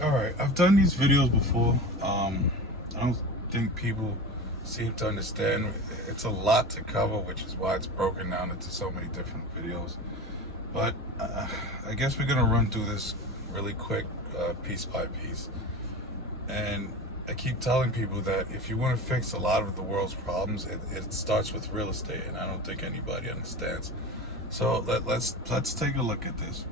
Alright, I've done these videos before. I don't think people seem to understand. It's a lot to cover, which is why it's broken down into so many different videos. But I guess we're going to run through this really quick, piece by piece. And I keep telling people that if you want to fix a lot of the world's problems, it starts with real estate, and I don't think anybody understands. So let's take a look at this.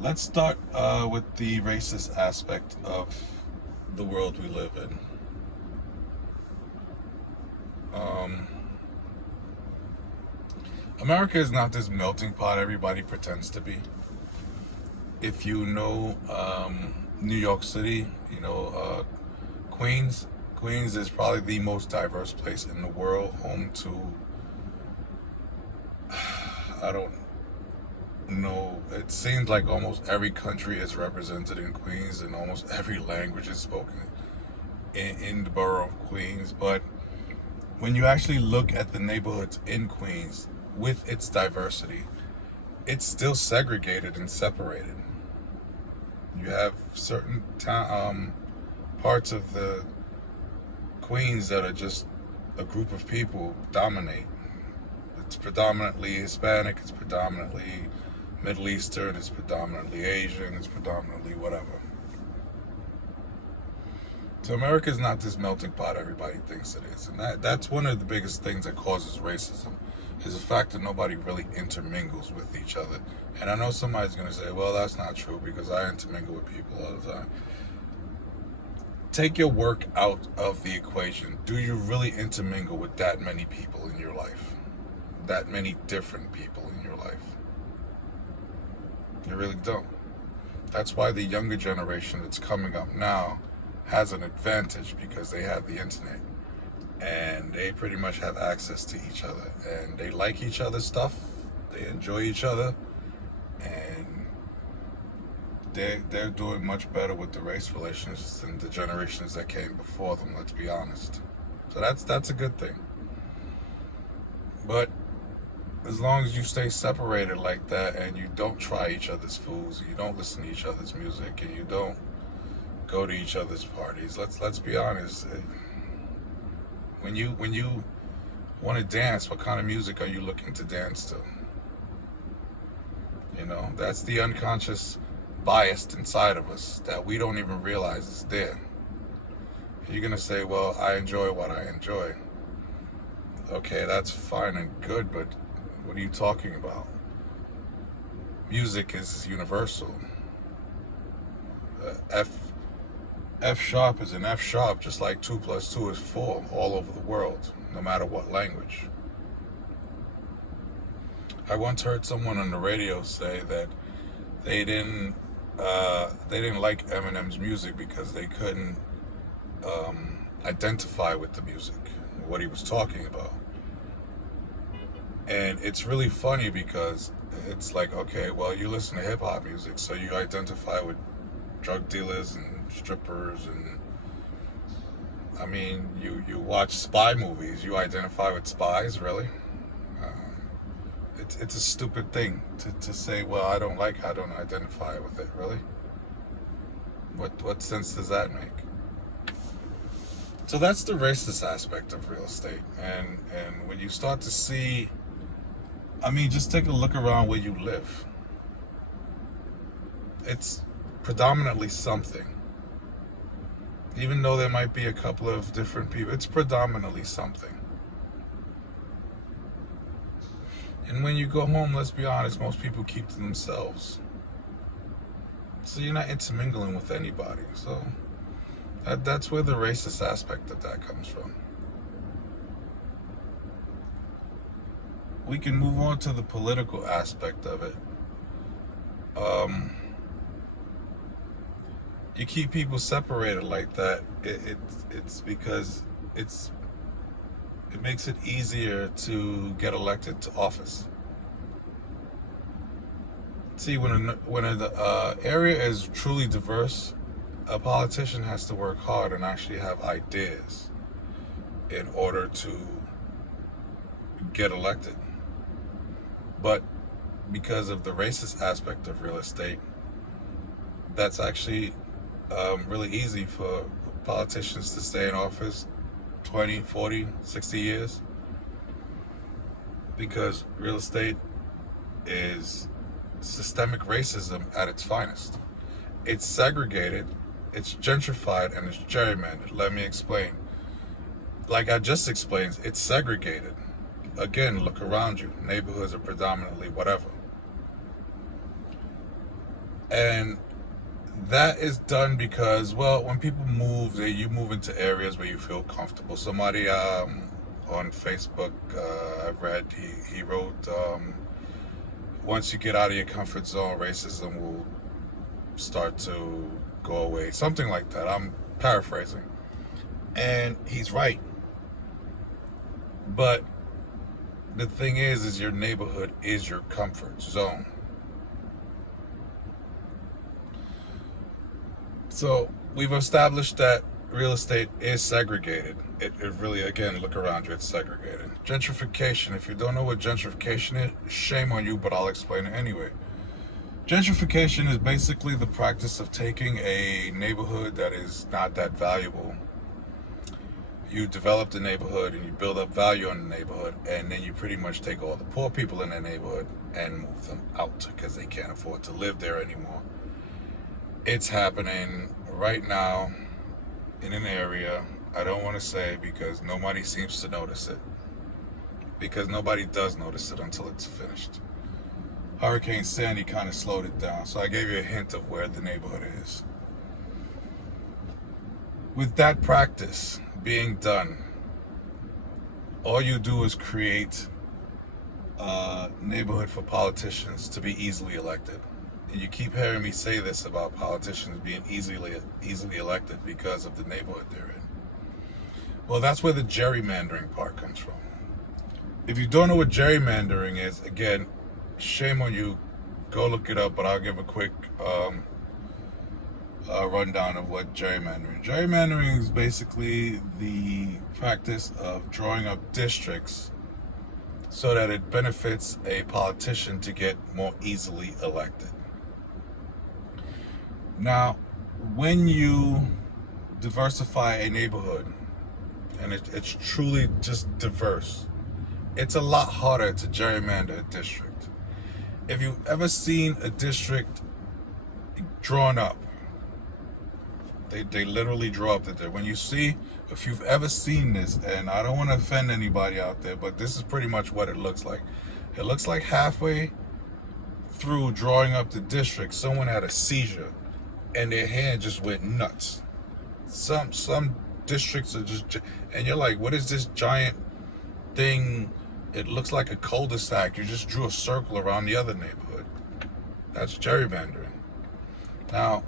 Let's start with the racist aspect of the world we live in. Um, America is not this melting pot everybody pretends to be. If you know New York City, you know Queens. Queens is probably the most diverse place in the world, home to, I don't know, it seems like almost every country is represented in Queens and almost every language is spoken in the borough of Queens. But when you actually look at the neighborhoods in Queens with its diversity, it's still segregated and separated. You have certain parts of the Queens that are just a group of people dominate. It's predominantly Hispanic, it's predominantly Middle Eastern, it's predominantly Asian, it's predominantly whatever. So America is not this melting pot everybody thinks it is. And that's one of the biggest things that causes racism, is the fact that nobody really intermingles with each other. And I know somebody's going to say, well, that's not true because I intermingle with people all the time. Take your work out of the equation. Do you really intermingle with that many people in your life? That many different people in your life? You really don't. That's why the younger generation that's coming up now has an advantage, because they have the internet and they pretty much have access to each other and they like each other's stuff, they enjoy each other, and they're doing much better with the race relations than the generations that came before them, let's be honest. So that's a good thing. But as long as you stay separated like that and you don't try each other's foods, you don't listen to each other's music, and you don't go to each other's parties. Let's be honest. When you want to dance, what kind of music are you looking to dance to? You know, that's the unconscious bias inside of us that we don't even realize is there. You're gonna say, well, I enjoy what I enjoy. Okay, that's fine and good, but what are you talking about? Music is universal. F sharp is an F sharp, just like 2 plus 2 is 4 all over the world, no matter what language. I once heard someone on the radio say that they didn't like Eminem's music because they couldn't identify with the music, what he was talking about. And it's really funny because it's like, okay, well, you listen to hip hop music, so you identify with drug dealers and strippers, and I mean, you watch spy movies, you identify with spies, really? It's a stupid thing to say, well, I don't identify with it, really? What sense does that make? So that's the racist aspect of real estate. And when you start to see, I mean, just take a look around where you live. It's predominantly something. Even though there might be a couple of different people, it's predominantly something. And when you go home, let's be honest, most people keep to themselves. So you're not intermingling with anybody. So that's where the racist aspect of that comes from. We can move on to the political aspect of it. You keep people separated like that. It's because it makes it easier to get elected to office. See, when an area is truly diverse, a politician has to work hard and actually have ideas in order to get elected. But because of the racist aspect of real estate, that's actually really easy for politicians to stay in office 20, 40, 60 years, because real estate is systemic racism at its finest. It's segregated, it's gentrified, and it's gerrymandered. Let me explain. Like I just explained, it's segregated. Again, look around you. Neighborhoods are predominantly whatever. And that is done because, well, when people move, you move into areas where you feel comfortable. Somebody on Facebook, I read, he wrote, once you get out of your comfort zone, racism will start to go away. Something like that. I'm paraphrasing. And he's right. But the thing is your neighborhood is your comfort zone. So we've established that real estate is segregated. It really, again, look around you, it's segregated. Gentrification, if you don't know what gentrification is, shame on you, but I'll explain it anyway. Gentrification is basically the practice of taking a neighborhood that is not that valuable. You develop the neighborhood and you build up value on the neighborhood, and then you pretty much take all the poor people in that neighborhood and move them out because they can't afford to live there anymore. It's happening right now in an area I don't want to say because nobody seems to notice it. Because nobody does notice it until it's finished. Hurricane Sandy kind of slowed it down, so I gave you a hint of where the neighborhood is. With that practice being done, all you do is create a neighborhood for politicians to be easily elected. And you keep hearing me say this about politicians being easily elected because of the neighborhood they're in. Well, that's where the gerrymandering part comes from. If you don't know what gerrymandering is, again, shame on you. Go look it up, but I'll give a quick rundown of what gerrymandering. Gerrymandering is basically the practice of drawing up districts so that it benefits a politician to get more easily elected. Now, when you diversify a neighborhood, and it's truly just diverse, it's a lot harder to gerrymander a district. If you've ever seen a district drawn up, they literally draw up when you see, if you've ever seen this, and I don't want to offend anybody out there, but this is pretty much what it looks like. It looks like halfway through drawing up the district, someone had a seizure and their hand just went nuts. Some districts are just, and you're like, what is this giant thing? It looks like a cul-de-sac. You just drew a circle around the other neighborhood. That's gerrymandering. Now,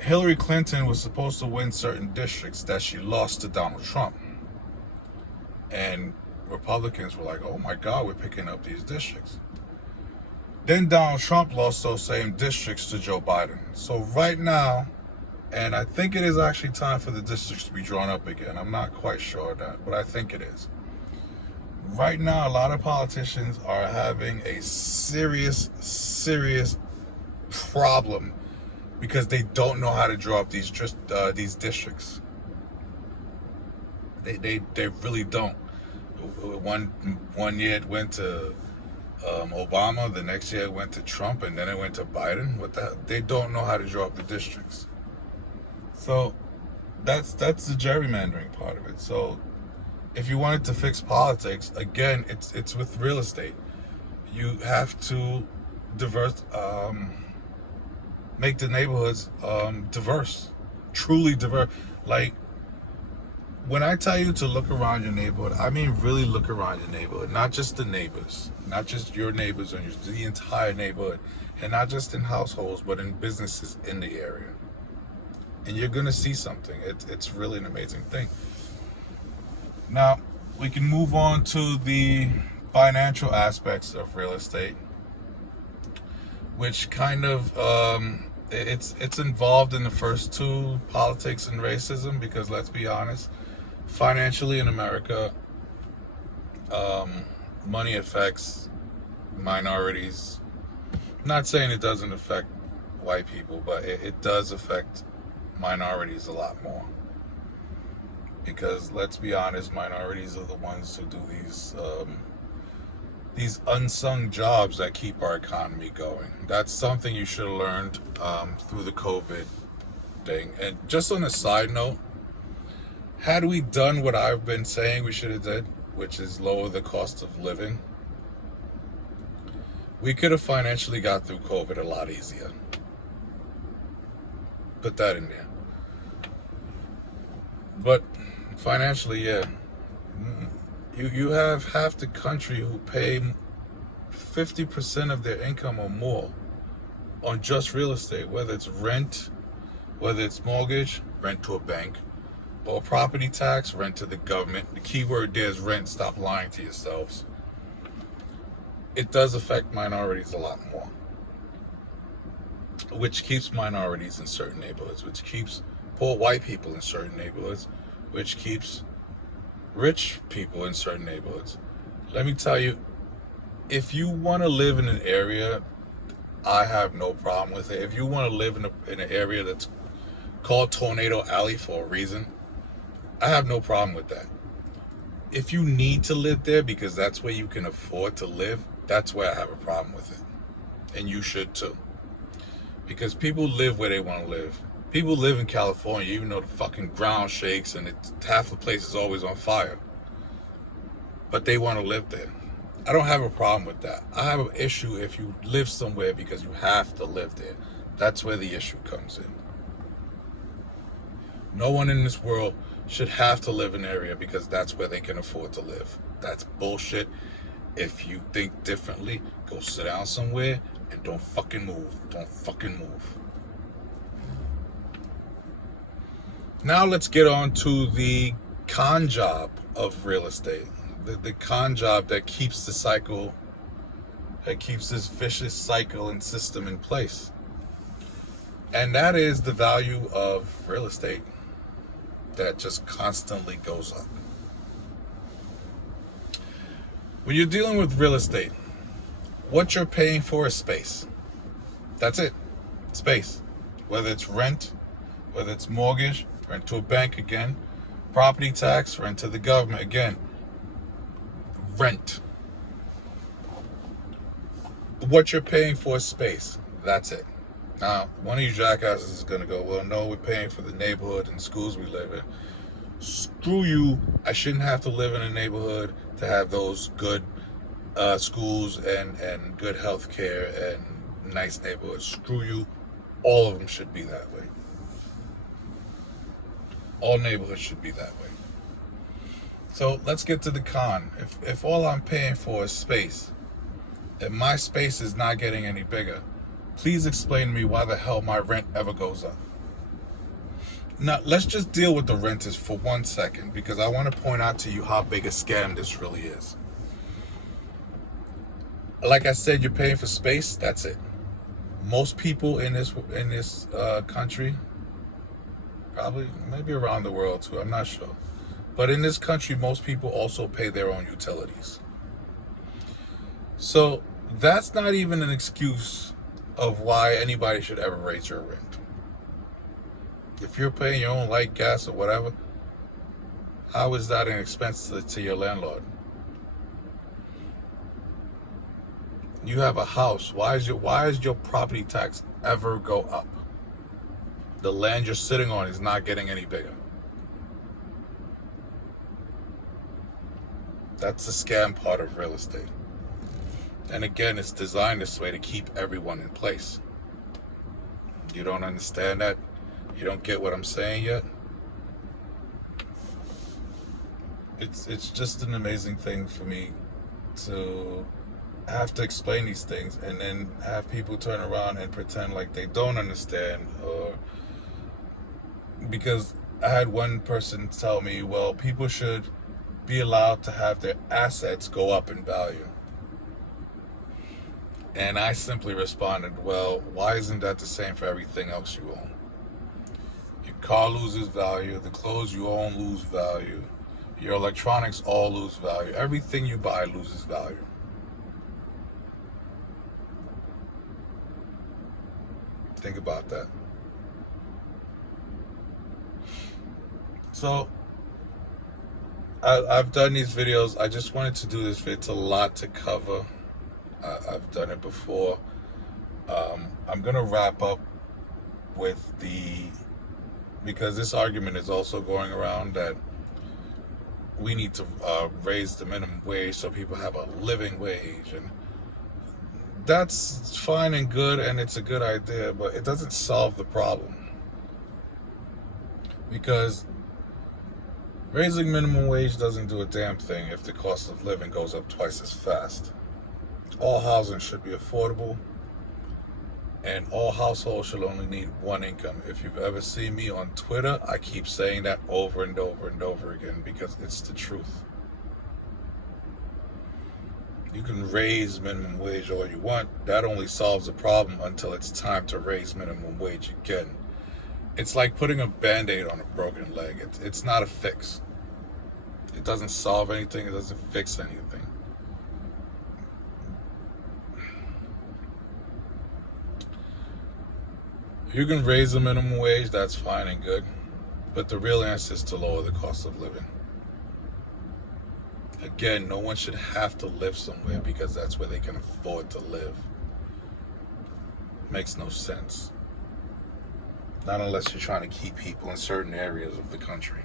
Hillary Clinton was supposed to win certain districts that she lost to Donald Trump. And Republicans were like, oh my God, we're picking up these districts. Then Donald Trump lost those same districts to Joe Biden. So right now, and I think it is actually time for the districts to be drawn up again. I'm not quite sure of that, but I think it is. Right now, a lot of politicians are having a serious problem because they don't know how to draw up these districts. They really don't. One year it went to Obama, the next year it went to Trump, and then it went to Biden. What the hell? They don't know how to draw up the districts. So that's the gerrymandering part of it. So if you wanted to fix politics, again, it's with real estate. You have to make the neighborhoods diverse, truly diverse. Like, when I tell you to look around your neighborhood, I mean really look around your neighborhood, not just the neighbors, not just your neighbors, or the entire neighborhood, and not just in households, but in businesses in the area. And you're gonna see something. It's really an amazing thing. Now, we can move on to the financial aspects of real estate, which kind of it's involved in the first two, politics and racism, because let's be honest, financially in America, money affects minorities. I'm not saying it doesn't affect white people, but it does affect minorities a lot more. Because let's be honest, minorities are the ones who do these unsung jobs that keep our economy going. That's something you should have learned through the COVID thing. And just on a side note, had we done what I've been saying we should have did, which is lower the cost of living, we could have financially got through COVID a lot easier. Put that in there. But financially, yeah. You have half the country who pay 50% of their income or more on just real estate, whether it's rent, whether it's mortgage, rent to a bank, or property tax, rent to the government. The key word there is rent. Stop lying to yourselves. It does affect minorities a lot more, which keeps minorities in certain neighborhoods, which keeps poor white people in certain neighborhoods, which keeps rich people in certain neighborhoods. Let me tell you, if you want to live in an area, I have no problem with it. If you want to live in an area that's called Tornado Alley for a reason, I have no problem with that. If you need to live there because that's where you can afford to live, that's where I have a problem with it. And you should too. Because people live where they want to live. People live in California, even though the fucking ground shakes and half the place is always on fire. But they want to live there. I don't have a problem with that. I have an issue if you live somewhere because you have to live there. That's where the issue comes in. No one in this world should have to live in an area because that's where they can afford to live. That's bullshit. If you think differently, go sit down somewhere and don't fucking move. Don't fucking move. Now let's get on to the con job of real estate. The con job that keeps the cycle, that keeps this vicious cycle and system in place. And that is the value of real estate that just constantly goes up. When you're dealing with real estate, what you're paying for is space. That's it. Space. Whether it's rent, whether it's mortgage, rent to a bank again, property tax, rent to the government again, rent. What you're paying for is space. That's it. Now, one of you jackasses is going to go, well, no, we're paying for the neighborhood and schools we live in. Screw you. I shouldn't have to live in a neighborhood to have those good schools and good health care and nice neighborhoods. Screw you. All of them should be that way. All neighborhoods should be that way. So let's get to the con. If all I'm paying for is space, and my space is not getting any bigger, please explain to me why the hell my rent ever goes up. Now, let's just deal with the renters for 1 second, because I want to point out to you how big a scam this really is. Like I said, you're paying for space, that's it. Most people in this country, probably, maybe around the world too, I'm not sure. But in this country, most people also pay their own utilities. So that's not even an excuse of why anybody should ever raise your rent. If you're paying your own light, gas, or whatever, how is that an expense to your landlord? You have a house. Why is your property tax ever go up? The land you're sitting on is not getting any bigger. That's the scam part of real estate. And again, it's designed this way to keep everyone in place. You don't understand that? You don't get what I'm saying yet? It's just an amazing thing for me to have to explain these things and then have people turn around and pretend like they don't understand, or because I had one person tell me, well, people should be allowed to have their assets go up in value. And I simply responded, well, why isn't that the same for everything else you own? Your car loses value, the clothes you own lose value, your electronics all lose value, everything you buy loses value. Think about that. So I've done these videos. I just wanted to do this. It's a lot to cover. I've done it before. I'm gonna wrap up with because this argument is also going around that we need to raise the minimum wage so people have a living wage, and that's fine and good, and it's a good idea, but it doesn't solve the problem, because raising minimum wage doesn't do a damn thing if the cost of living goes up twice as fast. All housing should be affordable, and all households should only need one income. If you've ever seen me on Twitter, I keep saying that over and over and over again because it's the truth. You can raise minimum wage all you want. That only solves the problem until it's time to raise minimum wage again. It's like putting a Band-Aid on a broken leg. It's not a fix. It doesn't solve anything. It doesn't fix anything. If you can raise the minimum wage, that's fine and good. But the real answer is to lower the cost of living. Again, no one should have to live somewhere because that's where they can afford to live. Makes no sense. Not unless you're trying to keep people in certain areas of the country.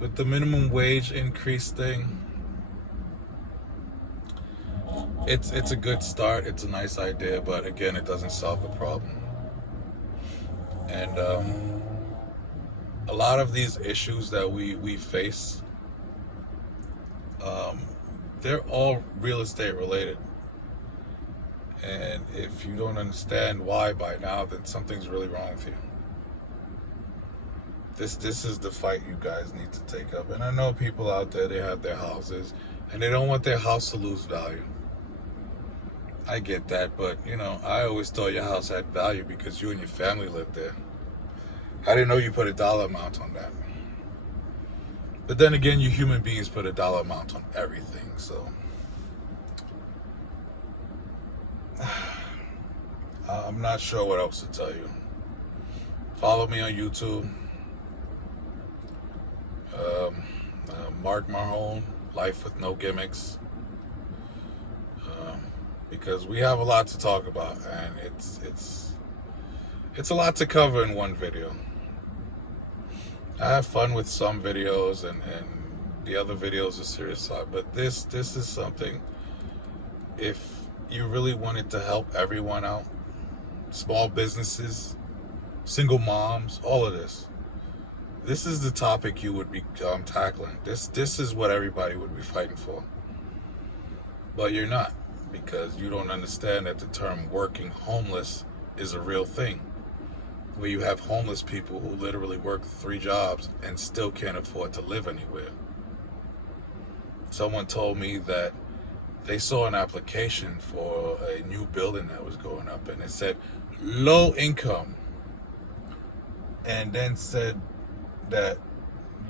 With the minimum wage increase thing, it's a good start. It's a nice idea, but again, it doesn't solve the problem. And a lot of these issues that we face, they're all real estate related. And if you don't understand why by now, then something's really wrong with you. This is the fight you guys need to take up. And I know people out there, they have their houses and they don't want their house to lose value. I get that, but I always thought your house had value because you and your family lived there. I didn't know you put a dollar amount on that. But then again, you human beings put a dollar amount on everything, so I'm not sure what else to tell you. Follow me on YouTube. Mark Marhone, Life with No Gimmicks. Because we have a lot to talk about, and it's a lot to cover in one video. I have fun with some videos, and the other videos are serious side, but this is something, if you really wanted to help everyone out, small businesses, single moms, all of this is the topic you would be tackling. This is what everybody would be fighting for. But you're not, because you don't understand that the term working homeless is a real thing, where you have homeless people who literally work 3 jobs and still can't afford to live anywhere. Someone told me that they saw an application for a new building that was going up, and it said low income, and then said that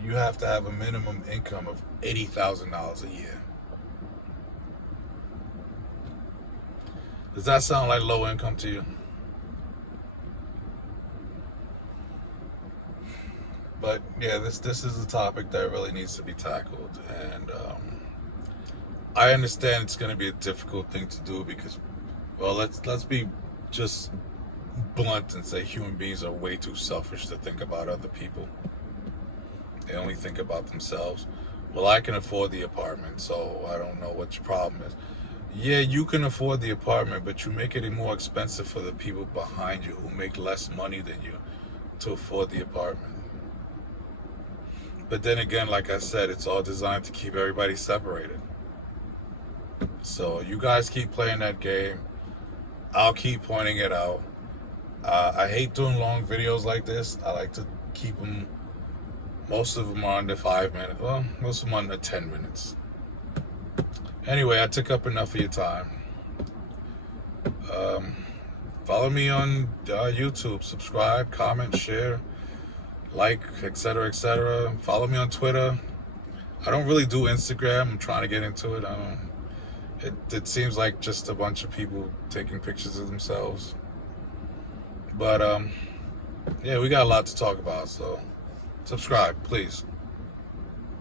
you have to have a minimum income of $80,000 a year. Does that sound like low income to you? But yeah, this is a topic that really needs to be tackled, and I understand it's going to be a difficult thing to do because, well, let's be just blunt and say human beings are way too selfish to think about other people. They only think about themselves. Well, I can afford the apartment, so I don't know what your problem is. Yeah, you can afford the apartment, but you make it more expensive for the people behind you who make less money than you to afford the apartment. But then again, like I said, it's all designed to keep everybody separated. So you guys keep playing that game. I'll keep pointing it out. I hate doing long videos like this. I like to keep them, most of them are under 5 minutes. Well, most of them under 10 minutes. Anyway, I took up enough of your time. Follow me on YouTube. Subscribe, comment, share, like, etc., etc. Follow me on Twitter. I don't really do Instagram. I'm trying to get into it. It seems like just a bunch of people taking pictures of themselves. But yeah, we got a lot to talk about. So subscribe, please.